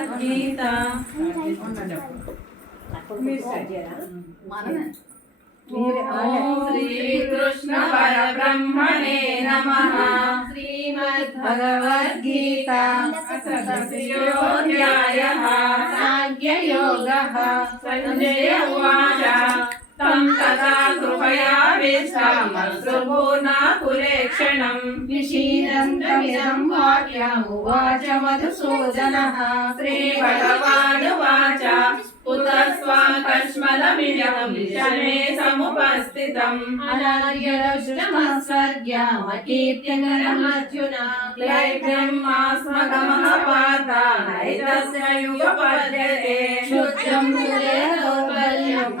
భగవద్గీత శ్రీకృష్ణ పరబ్రహ్మణే నమః శ్రీమద్భగవద్గీత తృతీయోऽధ్యాయः సాంఖ్యయోగः సంజయ ఉవాచ తం తదా కృపయామిష్టామశ్రుపూర్ణాకులేక్షణం విషీదంతమిదం వాక్యమువాచ మధుసూదనः శ్రీభగవానువాచ పుతస్వాకస్మలమిదం విషమే సముపస్థితం అనార్యదృష్టమసర్గ్యామకీర్త్యగణమర్జున క్లైబ్రహ్మాస్మగమః పార్థ నైతస్య యుగపద్యతే క్షుద్రం దౌర్బల్యం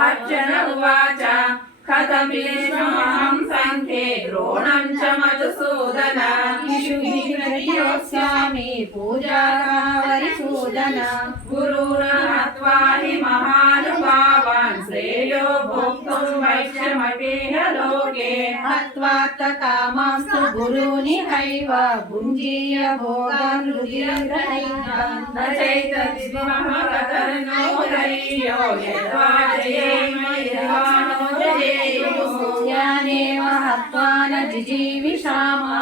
అర్జున ఉవాచ కథమేషమహం సంఖ్యే ద్రోణం చ మధుసూదన ఇషుభిర్యోత్స్యామి పూజావరిసూదన గురుణ హత్వా హి మహానుభావాన్ శ్రేయో భోక్తుం వైశ్యమపేహ లోకే హత్వాత్త కామాస్తు గురూని హైవ భుంజీయ భోగాన్ రుధిరహైవాన్ న చైతన్య మహకతర్నో హరియో యద్వా జయేమ యద్వానో జ్ఞానేవ హత్వాన జిజీవిషామా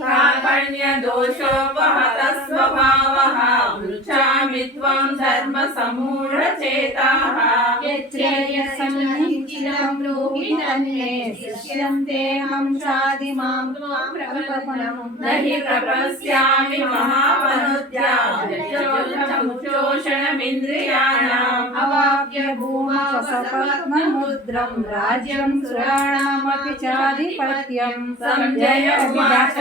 కార్పణ్య దోషోపహత స్వభావః పృచ్ఛామి త్వం ధర్మ సమూఢచేతాః యత్రేయసంహితం బ్రూహి తన్మే శిష్యంతేహం చాదిమాం ప్రపపనం నహి ప్రపశ్యామి మహాపనుద్యాచోషణమింద్రియాణాం అవాప్య భూమావసపద్మముద్రం రాజ్యం సురాణామపి చాధిపత్యం సంజయ ఉవాచ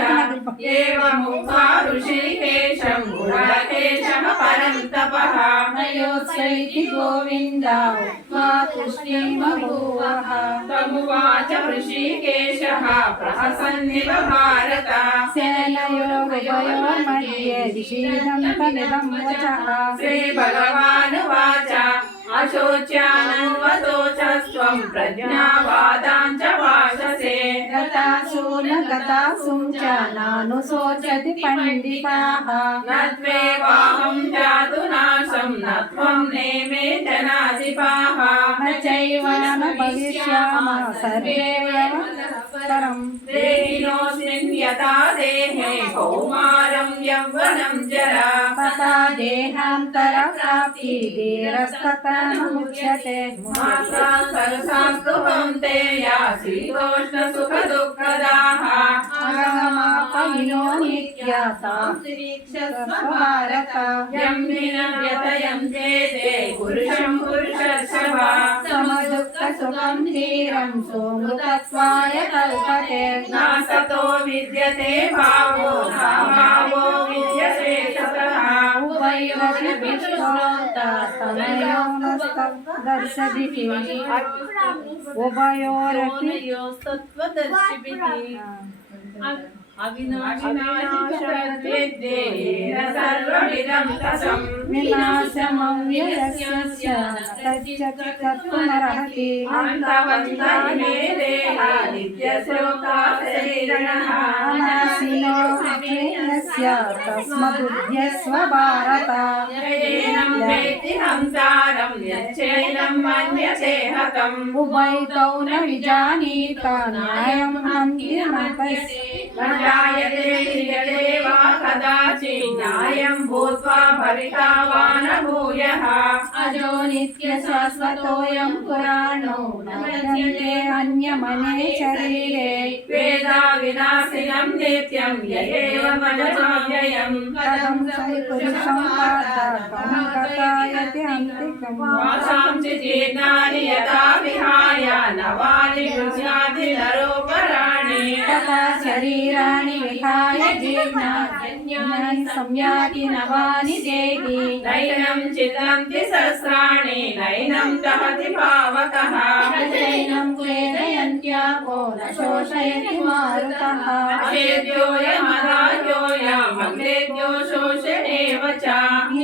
ఏవముక్త్వా ఋషికేశం గుడాకేశః పరం తపః నయోత్సైతి గోవిందా ఉక్త్వా కృష్ణీమభూవః తమువాచ ఋషికేశः ప్రహసన్నివ భారత సేనయోరుభయోర్मध्ये విషీదంతమిదం వచః శ్రీభగవానువాచ అశోచ్యానన్వతోచస్త్వం ప్రజ్ఞావాదాంచ భాషసే గతాసూన గతాసుం చ నానుశోచతి పండితాః నత్వేవాహం జాతు నాశం నత్వం నేమే జనాధిపాః న చైవ న భవిష్యామः సర్వే వ్యవస్తరం దేహినోస్మిన్ యథా దేహే కౌమారం యవ్వనం జరా తథా దేహాంతర ప్రాప్తి ధీరస్తథా ముచ్యతే మాత్రా సరసాస్తు కౌంతేయ శీతోష్ణ సుఖ దుఃఖదాః అగమాపయినో నిత్యతాంతిరీక్షస్వ భారత యం వినవ్యతయం చేతే పురుషం పురుషర్షభ సమదుఃఖ సుఖం ధీరం సోమృతత్వాయ కల్పతే నాసతో విద్యతే భావో నాభావో విద్యతే సతః ఉభయోరపి విశ్వోత్తమయోస్తద్దర్శభిః ఉభయోరపి అవినాశినాశద్వేద్యేన సర్వమిదం తసం వినాశమవ్యయస్య తచ్చక్తుమర్హతి అంతవంతమే దేహా నిత్యశోకా శరీరిణః అనాశినో అవ్యయస్య తస్మబుద్ధ్యస్వ భారత యయేనం వేత్తి హంతారం యచ్చైనం మన్యతే హతం ఉభయతౌ న విజానీత న్యాయం హంతిమతస్య జాయతే క్రియతే వా కదాచిత్ న్యాయం భూత్వా భవితా వా న భూయః అజో నిత్య శాశ్వతోయం పురాణో నమన్యతే అన్యమనే శరీరే వేదా వినాశినం నిత్యం యయేవ మనోవ్యయం కథం పురుషం పార్థం కథాయతి అంతికం వాసాంసి జీర్ణాని యథా విహాయ నవాని గృహ్ణాతి నరోపరాణి తథా శరీరాణి విహాయ జీర్ణాని సంయాతి నవాని దేహి నైనం చితంతి సహస్రాణి నైనం దహతి పావకః నైనం క్లేదయంత్యాపో న శోషయతి మారుతః అచేద్యోయమదాయోయమగ్రేద్యో శోషణేవ చ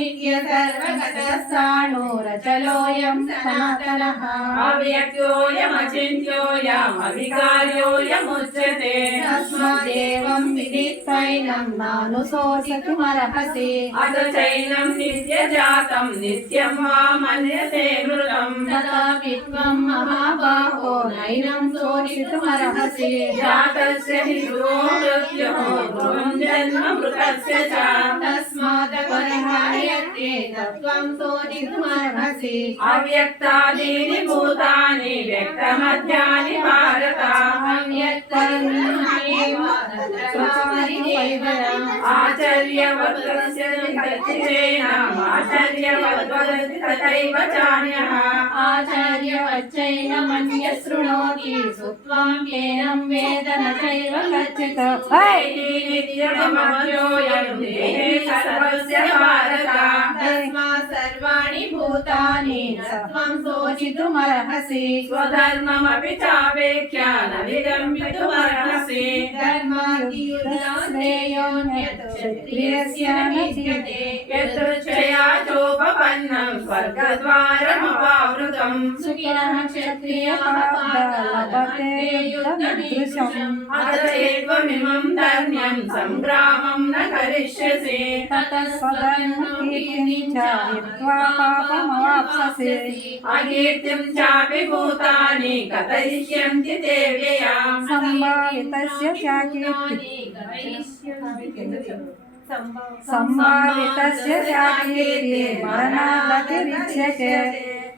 नित्य सर्वगतस्थाणुरचलोऽयं सनातनः अव्यक्तोऽयमचिन्त्योऽयमविकार्योऽयमुच्यते तस्मादेवं विदित्वैनं नानुशोचतुमर्हसि अथ चैनं नित्यजातं नित्यं वा मन्यसे मृतम् तथापि त्वं महाबाहो नैनं शोचितुमर्हसि जातस्य हि ध्रुवो मृत्युः ध्रुवं जन्म मृतस्य च तस्मात् परिहार्यते त्वं शोचितुमर्हसि अव्यक्तादीनि भूतानि व्यक्तमध्यानि भारत आचार्यवत्तस्य आचार्यवद्वदति तथैव चान्यः आचार्यवच्चैनमन्यः शृणोति सुत्वं केनं वेद न चैव कच्चित् नित्यमव्ययोऽयं देहे सर्वस्य भारत तस्मात् सर्वाणि भूतानि त्वं शोचितुमर्हसि स्वधर्ममपि चापेक्ष्य न विडम्बितुमर्हसि धर्मादिश्रेयोन्यक्षत्रियस्य न विद्यते यदृच्छया चोपपन्नं स्वर्गद्वारमपावृतम् सुखिनः क्षत्रियः लभते युद्धमीदृशम् अतएवमिमं धर्म्यं संग्रामं न करिष्यसि ततः स्वधर्मकीर्तिं च हित्वा पापमवाप्स्यसि अकीर्तिं चापि भूतानि कथयिष्यन्ति ते व्ययाम् संभावितस्य संभावितस्य शाकीर्ति मरणागतिरिच्यते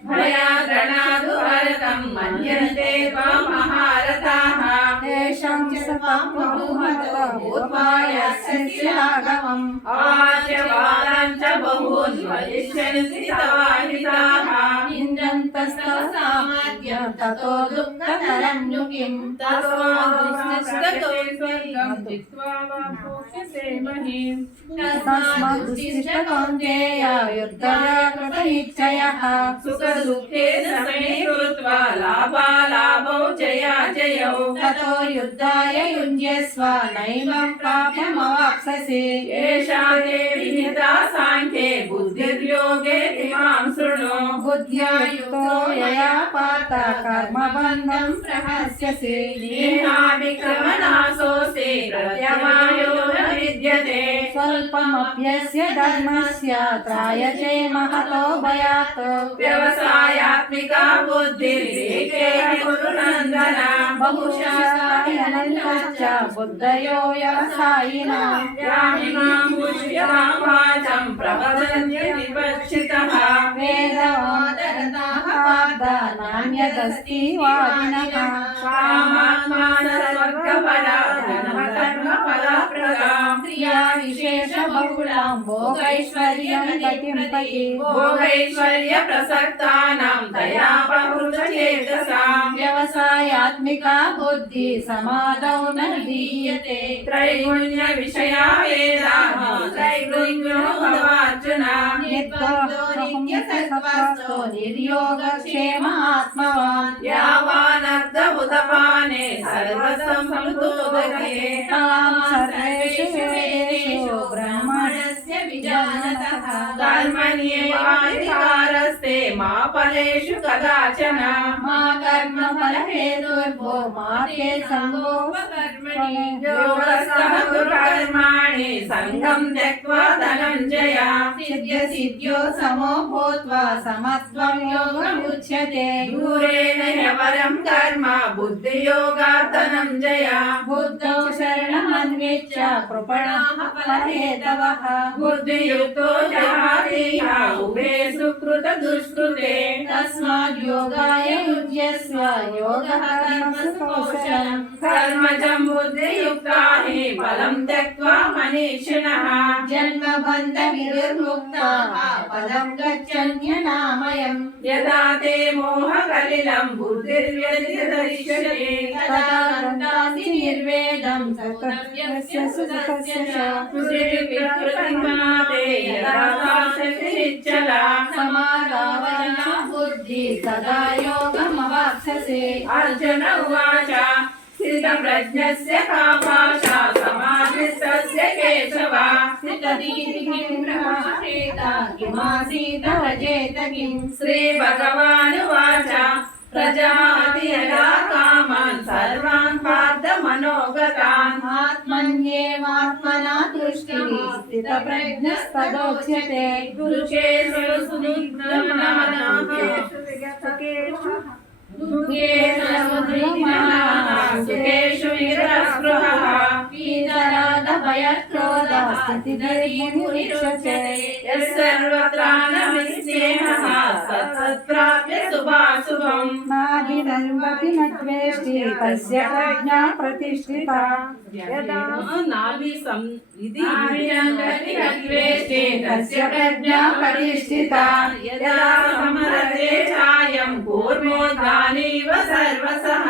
भयाद्रणादु भरतं मन्यन्ते त्वां महारथाः तेषां सततबहुमतो भूत्वा यस्य आगमम् आच्यवादां च बहून् वदिष्यन्ति तवाहिताः इन्द्रन्तस्तव सामर्थ्यं ततो दुःखतरं नु किम् ततो दुष्टतो स्वर्गं जित्वा वा भोक्ष्यसे महीम् तस्मात् दुष्टिष्ट कौन्तेय युद्धव्याकृतनिश्चयः सुखदुःखेन समे कृत्वा लाभालाभौ जयाजयौ ततो युद्धाय युञ्जस्व नैवं पापमवाप्स्यसि येषां ते विहिता साङ्ख्ये बुद्धिर्योगे इमां शृणु बुद्ध्या युक्तो यया पार्थ कर्मबन्धं प्रहस्यसि देहाभिक्रमनाशोऽस्ति प्रत्यवायो न विद्यते स्वल्पमप्यस्य धर्मस्य त्रायते महतो भयात् व्यवसायात्मिका बुद्धिर्विवेके कुरु नन्दन बहुशायनन्तश्च बुद्धयो व्यवसायिनः यामिमां पुष्यतां वाचं प्रवदन्ति विवक्षितः वेदवादरताः पार्थ नान्यदस्ति वादिनः क्रियाविशेषबहुलां भोगैश्वर्यं गतिं पति भोगैश्वर्य प्रसक्तानां दयापहृतचेतसां व्यवसायात्मिका बुद्धि समादौ न दीयते त्रैगुण्य विषया वेदाः त्रैगुण्यो भवार्जुन नित्यसत्त्वस्तो निर्योगक्षेम आत्मवान् यावानर्थ उदपाने सर्वसंप्लुतोदके तां सर्वेषु वेदेषु ब्राह्मणस्य विजानतः कर्मण्येवाधिकारस्ते मा फलेषु कदाचन मा कर्मफलहेतुर्भो मा ते सङ्गोपकर्मणि योगस्थः कुरु कर्माणि सङ्गं त्यक्त्वा धनञ्जय सिद्ध्यसिद्ध्यो समो भूत्वा समत्वं योगमुच्यते दूरेण ह्यवरं कर्म बुद्धियोगात् धनञ्जय बुद्धौ शरणमन्विच्य कृपणाः फलहेतवः बुद्धियुक्तो जहातीह उभे सुकृत दुष्कृते तस्माद् योगाय युज्यस्व योगः कर्मसु कौशलम् कर्मजं बुद्धियुक्ता हि फलं त्यक्त्वा मनीषिणः जन्मबन्धविर्मुक्ताः पदं गच्छन्त्यनामयम् यदा ते मोहकलिलं बुद्धिर्व्यतितरिष्यति तदा गन्तासि निर्वेदं कर्तव्यस्य सुखस्य च सुकृतिमाते यदा शक्तिरिच्छला समादावचना बुद्धि तदा योगमवाप्स्यसि अर्जुन उवाच स्थितप्रज्ञस्य का भाषा समाधिस्तस्य के కేశవ కిమాసీత వజేత కిం శ్రీ భగవానువాచ ప్రజాతి యదా కామాన్ సర్వాన్ పార్థ మనోగతాన్ ఆత్మన్యేవాత్మనా దృష్టిః స్థితప్రజ్ఞస్తదోచ్యతే గురుకేషు సుఖేషు విరస్పృహః వీతరాగభయక్రోధः స్థితిర్మునిరుచ్యతే యస్సర్వత్రాణవిస్నేహః సత్ప్రాప్య శుభాశుభం నాభినర్వతి నద్వేష్టి తస్య ప్రజ్ఞా ప్రతిష్ఠితా ఇది తస్య ప్రజ్ఞా ప్రతిష్ఠితా యదా సమరతే ఛాయం కూర్మోద్గానీవ సర్వసః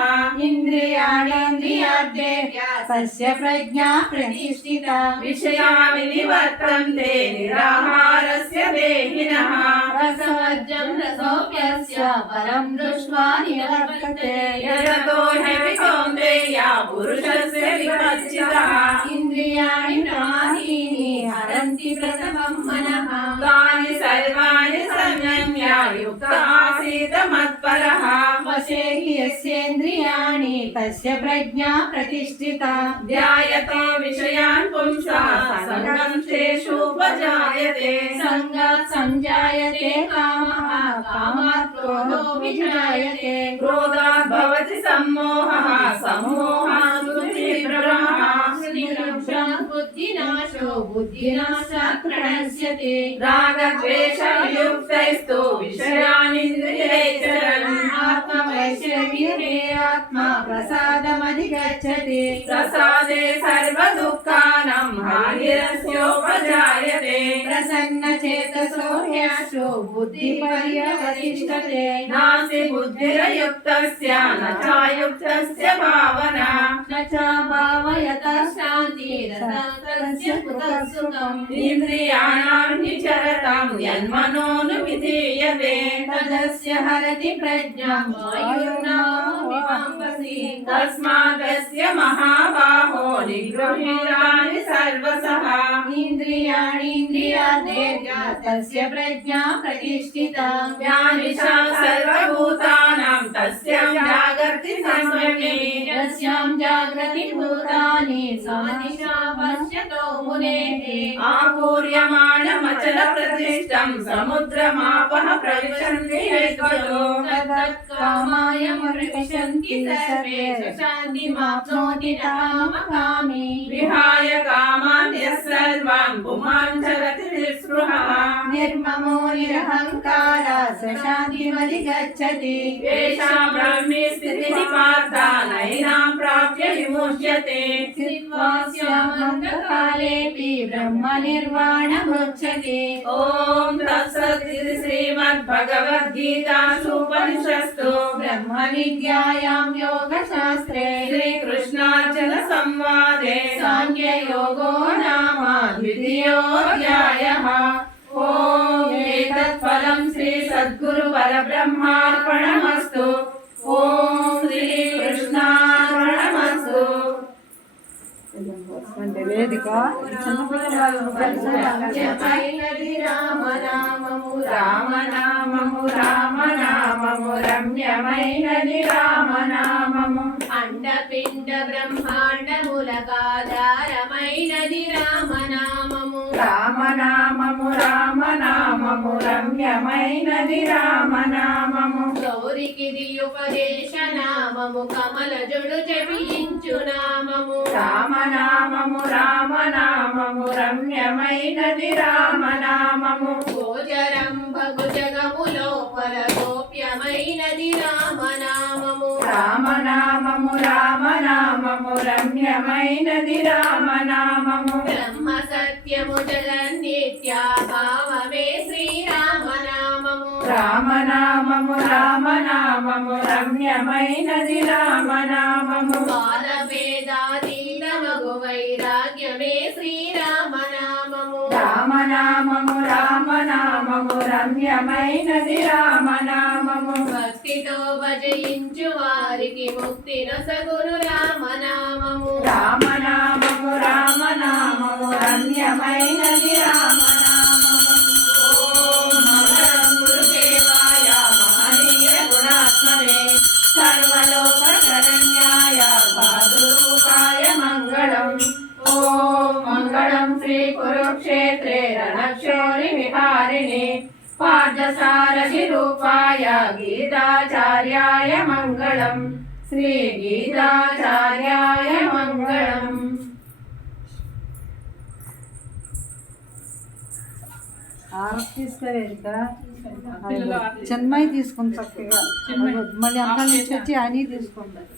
ఇంద్రియాణేంద్రియార్థేభ్య తస్య ప్రజ్ఞా ప్రతిష్ఠితా విషయా వినివర్తంతే నిరాహారస్య దేహినః రసవర్జం రసోప్యస్య పరం దృష్ట్వా నివర్తతే యతతో హి కౌంతేయ పురుషస్య విపచ్చితః ఇంద్రియాణి ప్రమాదీని హరంతి ప్రథమం మనః తాని సర్వాణి సంయమ్య యుక్త ఆసీత మత్పరః వశే హి యస్యేంద్రియాణి తస్య ప్రజ్ఞా ప్రతిష్ఠితా ధ్యాయతో విషయాన్ పుంసః సంగం తేషూపజాయతే సంగాత్ సంజాయతే కామః కామాత్ క్రోధో విజాయతే క్రోధాత్ భవతి సమ్మోహః సమ్మోహాత్ బుద్ధిభ్రమః బుద్ధినాశో బుద్ధినాశాత్ ప్రణశ్యతే రాగద్వేషయుక్తైస్తు విషయానింద్రియైశ్చరన్ ఆత్మవైశ్వర్యే ఆత్మా ప్రసాదమధిగచ్చతి ప్రసాదే సర్వదుఃఖానాం హానిరస్యోపజాయతే ప్రసన్నచేతసో హ్యాశో బుద్ధిపర్యవతిష్ఠతే నాస్తి బుద్ధిరయుక్తస్య న చాయుక్తస్య భావనా న చాభావయతః శాంతిరసంతస్య కుతః సుఖం ఇంద్రియాణాం నిచరతాం యన్మనోను విధీయతే తదస్య హరతి ప్రజ్ఞాం వాయుర్నామోऽవివాంబసి తస్మాదస్య మహాబాహో నిగృహీతాని సర్వసః ఇంద్రియాణీంద్రియార్థేభ్య తస్య ప్రజ్ఞా ప్రతిష్ఠితా వ్యానిశా సర్వభూతానాం తస్యాం జాగర్తి సంయమే యస్యాం జాగ్రతి భూతాని సానిశా పశ్యతో మునేః ఆపూర్యమాణమచల ప్రతిష్టం సముద్రమాపః ప్రవిశంతి యద్వతో తత్కామాయం ప్రవిశంతి సర్వే శాంతిమాప్నోతి కామకామి విహాయ కామాన్ యస్సర్వాన్ పుమాన్ చరతి నిస్పృహః నిర్మమో నిరహంకార శాంతిమధిగచ్చతి ఏషా బ్రహ్మి స్థితిః పార్థ నైనాం ప్రాప్య విముచ్యతే స్థిత్వాస్యామంతకాలేపి బ్రహ్మ నిర్వాణముచ్యతే ఓం తత్సత్ ఇది శ్రీమద్భగవద్గీతాసు ఉపనిషత్తు బ్రహ్మ విద్యాయాం యోగశాస్త్రే శ్రీకృష్ణార్జున సంవాదే సాంఖ్యయోగో నామ ద్వితీయోऽధ్యాయः ఓం ఏతత్ఫలం శ్రీ సద్గురు పరబ్రహ్మార్పణమస్తు ఓం శ్రీకృష్ణార్పణమస్తు జపైనది రామనామము రామనామము రామనామము రమ్యమైనది రామనామము అండపిండ బ్రహ్మాండములకాధారమైనది రామనామము రామనామము రామనామము రమ్యమైనది రామనామము గౌరికిది ఉపదేశ నామము కమలజుడు జపించు నామము రామనామము రామనామము రమ్యమైనది రామనామము గోచరం భగు జగము లోపల గోప్యమైనది రామనామము రామనామము రామనామము రమ్యమైనది రామనామము బ్రహ్మ సత్యము జగన్నిత్య భావమే శ్రీరామనామము రామనామము రామనామము రమ్యమైనది రామనామము బాలభేదాతీతమగు వైరాగ్యమే శ్రీరామనామము రామనామము రామనామము రమ్యమైనది రామనామము భక్తితో భజయించు వారికి ముక్తి నొసగును రామనామము రామనామము రామనామము రమ్యమైనది కురుక్షేత్రే రణక్షోణి విహారిణి పార్థసారథి రూపాయ గీతాచార్యాయ మంగళం శ్రీ గీతాచార్యాయ మంగళం. తీసుకువేదిక చెన్మై తీసుకుని చక్కగా మళ్ళీ అక్కడ నుంచి వచ్చి అని తీసుకుంటారు.